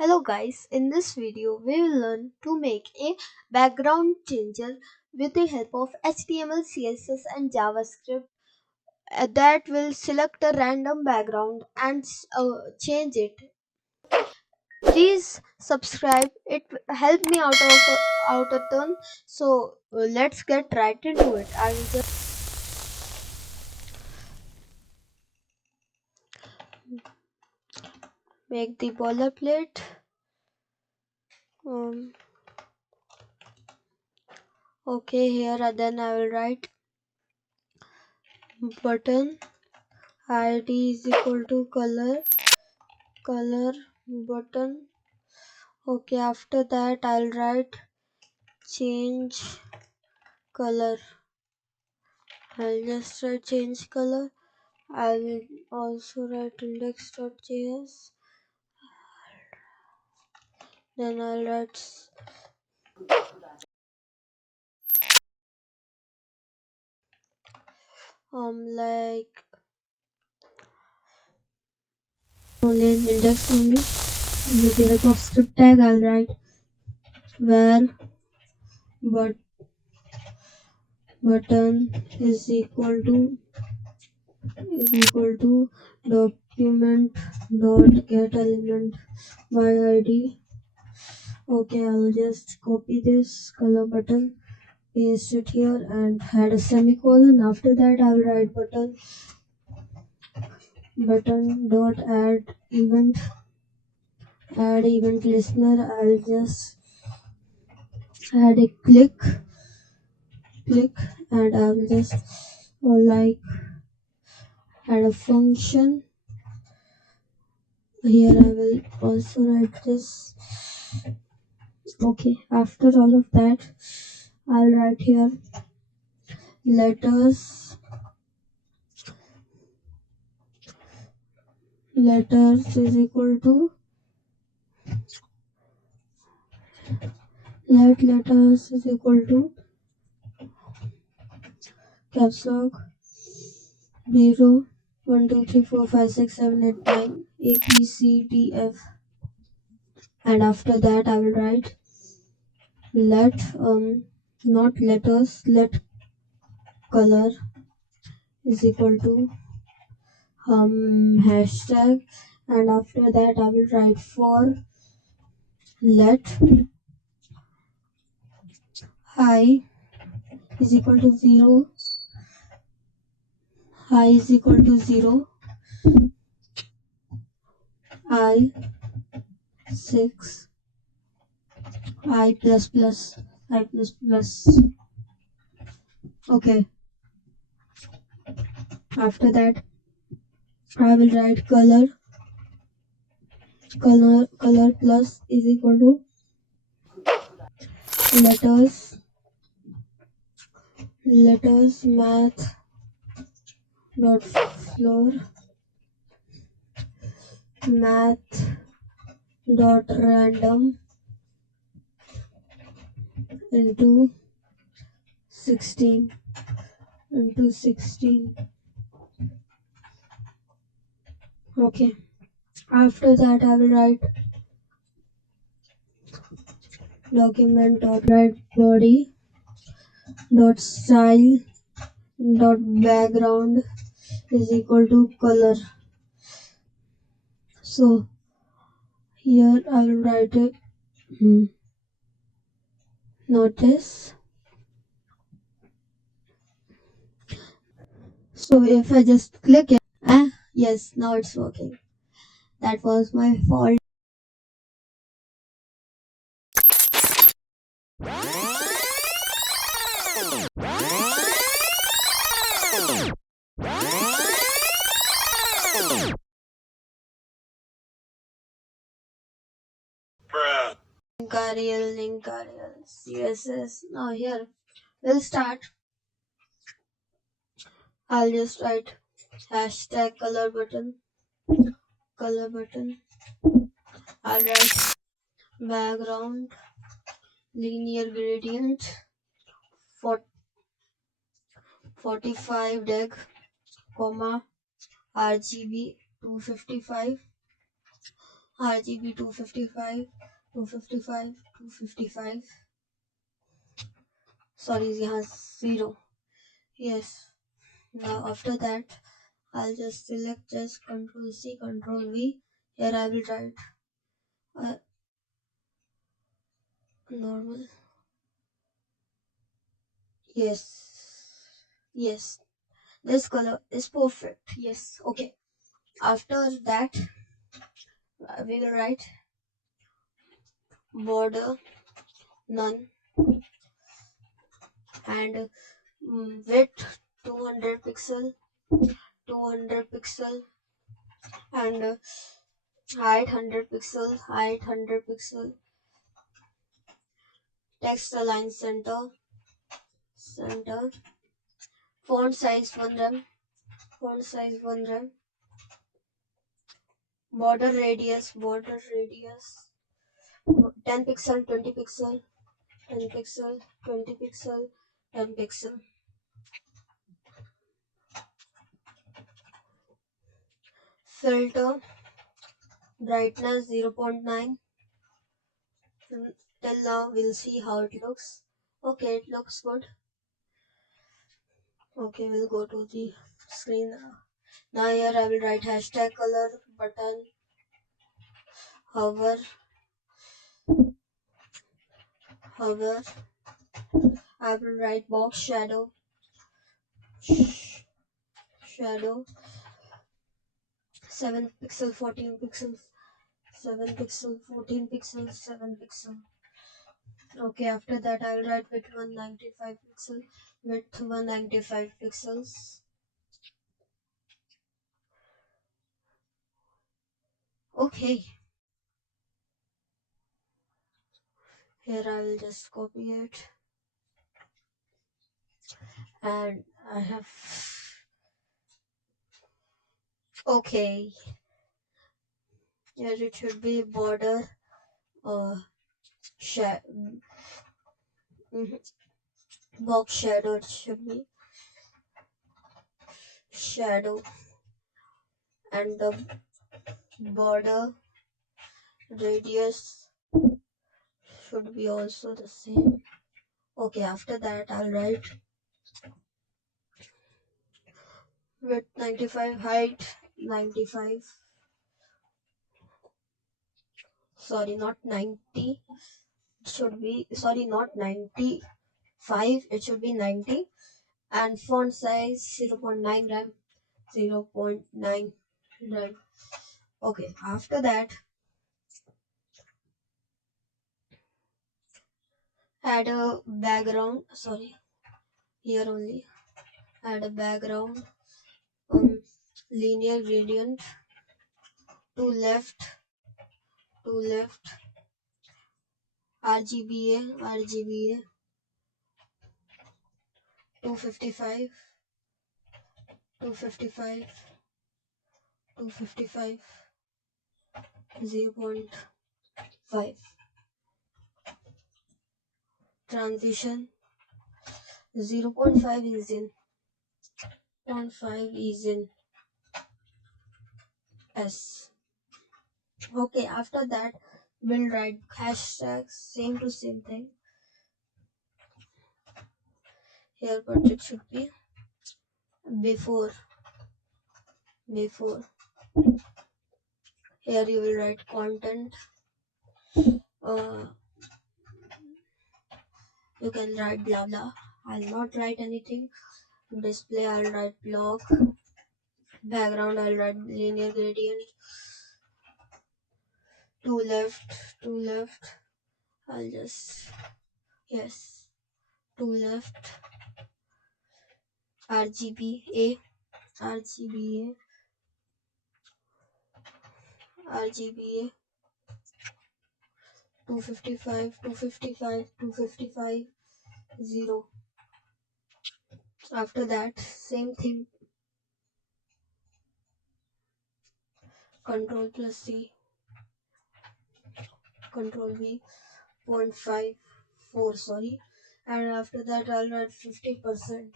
Hello guys, in this video we will learn to make a background changer with the help of HTML, CSS and JavaScript that will select a random background and change it. Please subscribe, it helped me out a ton. So let's get right into it. I will just make the boilerplate. Um, okay, here then I will write button id is equal to color button. Okay, after that I'll write change color. I'll just write change color. I will also write index.js. Then I'll write like only in index only. With the help of script tag I'll write where but button is equal to document dot get element by id. Okay, I'll just copy this color button, paste it here and add a semicolon. After that I'll write button dot add event listener. I'll just add a click and I'll just like add a function. Here I will also write this. Okay, after all of that I'll write here letters is equal to letters is equal to caps lock 0 1 2 3 4 5 6 7 8 9 a b c d f. And after that I will write let not letters let color is equal to hashtag. And after that I will write for let I is equal to 0 I is equal to 0 I 6 I plus plus I plus plus. Okay, after that I will write color plus is equal to letters math dot floor math dot random into 16 into 16. Okay, after that I will write document dot write body dot style dot background is equal to color. So here I will write it. Notice. So if I just click it, yes, now it's working. That was my fault. Linkarial, CSS. Now here we'll start. I'll just write hashtag color button. I'll write background linear gradient for 45 deg, comma RGB 255. RGB 255, 255, 255. Sorry, यहाँ 0. Yes. Now after that, I'll just select just Control C, Control V. Here I will write uh, normal. Yes. Yes. This color is perfect. Yes. Okay. After that, we will write border none and width 200 pixel, 200 pixel and height 100 pixel, height 100 pixel. Text align center, center. Font size 1 rem, font size 1 rem. Border radius 10 pixel, 20 pixel, 10 pixel, 20 pixel, 10 pixel. Filter brightness 0.9. Till now we'll see how it looks. Okay, it looks good. Okay, we'll go to the screen now. Now here I will write hashtag color button hover, hover. I will write box shadow, shadow 7 pixel, 14 pixels, 7 pixel, 14 pixels, 7 pixel. Okay, after that I'll write width 195 pixel, width 195 pixels. Okay, here I will just copy it and I have. Okay, here it should be border uh sha- box shadow. It should be shadow and the border radius should be also the same. Okay, after that I'll write width 95, height 95. Sorry, not 90. It should be, sorry, not 95. It should be 90. And font size 0.9 rem, 0.9 rem. Okay, after that add a background. Sorry, here only add a background. Linear gradient to left, to left. RGBA, RGBA 255, 255, 255, 0.5. Transition 0.5 is in, 0.5 is in S. Okay, after that we'll write hashtags, same to same thing here, but it should be before, before. Here you will write content. Uh, you can write blah blah. I'll not write anything. Display I'll write blog. Background I'll write linear gradient. To left, to left. I'll just, yes, to left. RGBA, RGBA, RGBA 255, 255, 255, 0. After that, same thing. Control plus C, Control V, 0.54, sorry. And after that, I'll write 50%.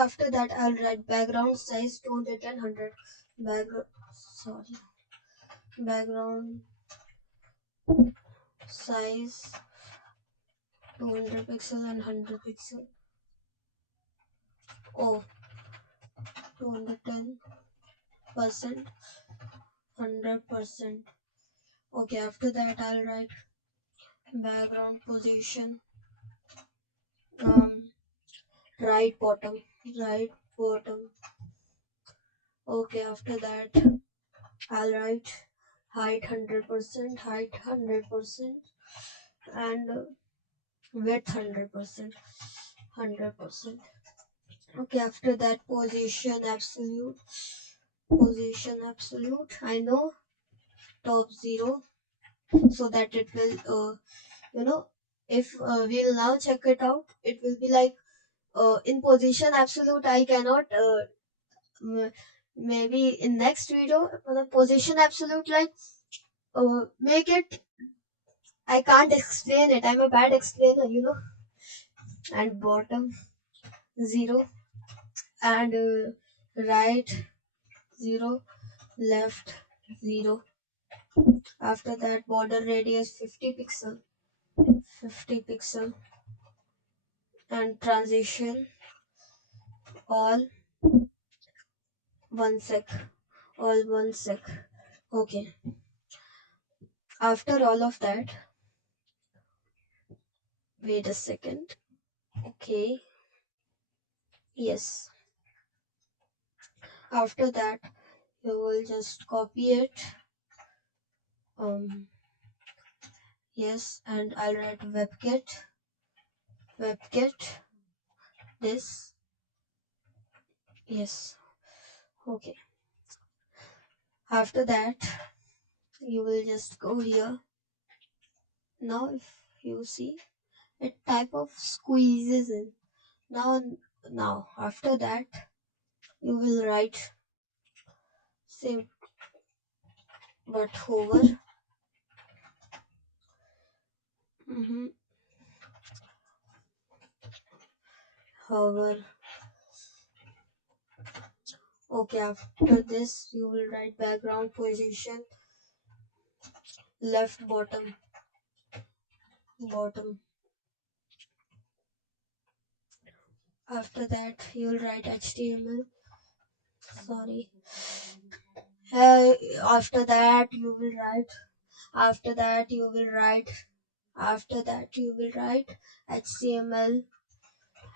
After that, I'll write background size 200 and 100. Background sorry, background size 200 pixel and 100 pixel. Oh, 210%, 100%. Okay, after that I'll write background position, um, right bottom, right bottom. Okay, after that I'll write height 100%, height 100%, and width 100%, 100%. Okay, after that position absolute, position absolute. I know top 0, so that it will, if we'll now check it out, it will be like in position absolute. I cannot. Maybe in next video, the position absolute, like make it. I can't explain it. I'm a bad explainer. And bottom 0, and right 0, left 0. After that border radius 50 pixel, 50 pixel, and transition all 1 sec, all 1 sec. Okay, after all of that, wait a second. Okay, yes, after that you will just copy it, yes, and I'll write webkit this, yes. Okay, after that you will just go here. Now if you see, it type of squeezes in. Now after that you will write same, but hover. mm Hover. Okay, after this you will write background position left bottom, bottom. After that you will write HTML. Sorry. After that you will write. After that you will write. After that you will write HTML.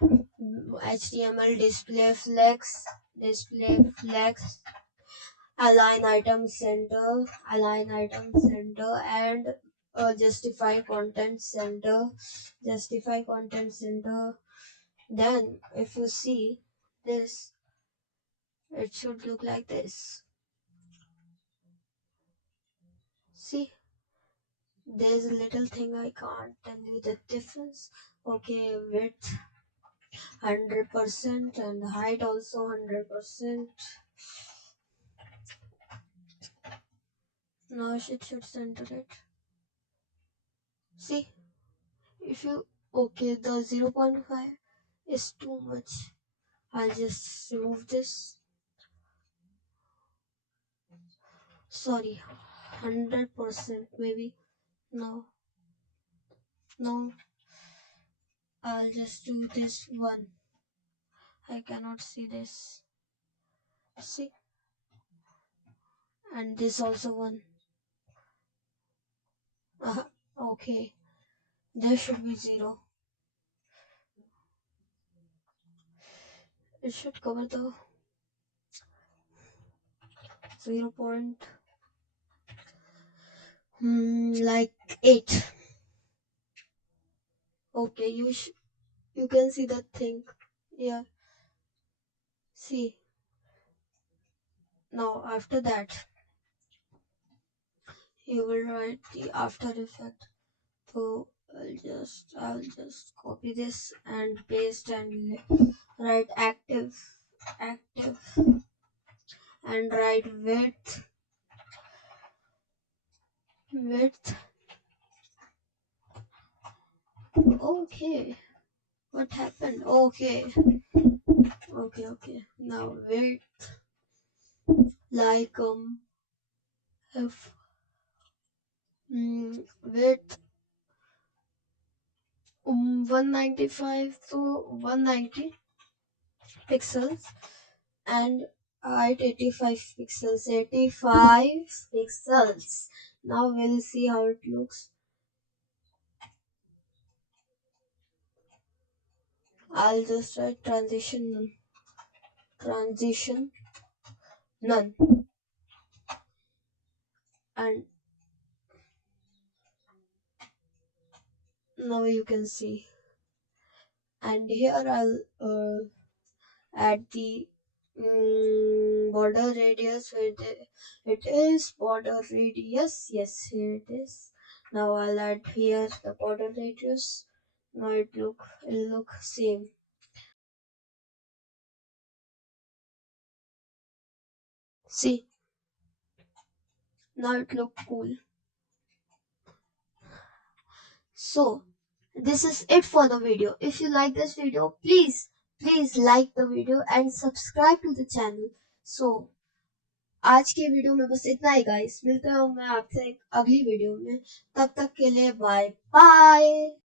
HTML display flex, align item center, align item center, and justify content center, justify content center. Then if you see this, it should look like this. See, there's a little thing I can't tell you the difference. Okay, width 100% and height also 100%. Now it should center it. See, if you, okay, the 0.5 is too much. I'll just remove this. Sorry, 100% maybe. No, no, I'll just do this one. I cannot see this. See, and this also one. Okay, there should be 0. It should cover the 0 point, like 8. Okay, you can see the thing. Yeah, see. Now after that you will write the After Effect. So I'll just copy this and paste and write active, and write width. Okay, what happened? Okay. Now width like If width 195 to 190 pixels and height 85 pixels. 85 pixels. Now we'll see how it looks. I'll just write transition none, and now you can see. And here I'll add the border radius where it is border radius. Yes, here it is. Now I'll add here the border radius. Now it'll look same. See, now it look cool. So this is it for the video. If you like this video, please like the video and subscribe to the channel. So आज के video में बस इतना ही guys, मिलते हैं मैं आपसे एक अगली वीडियो में, तब तक के लिए बाय बाय।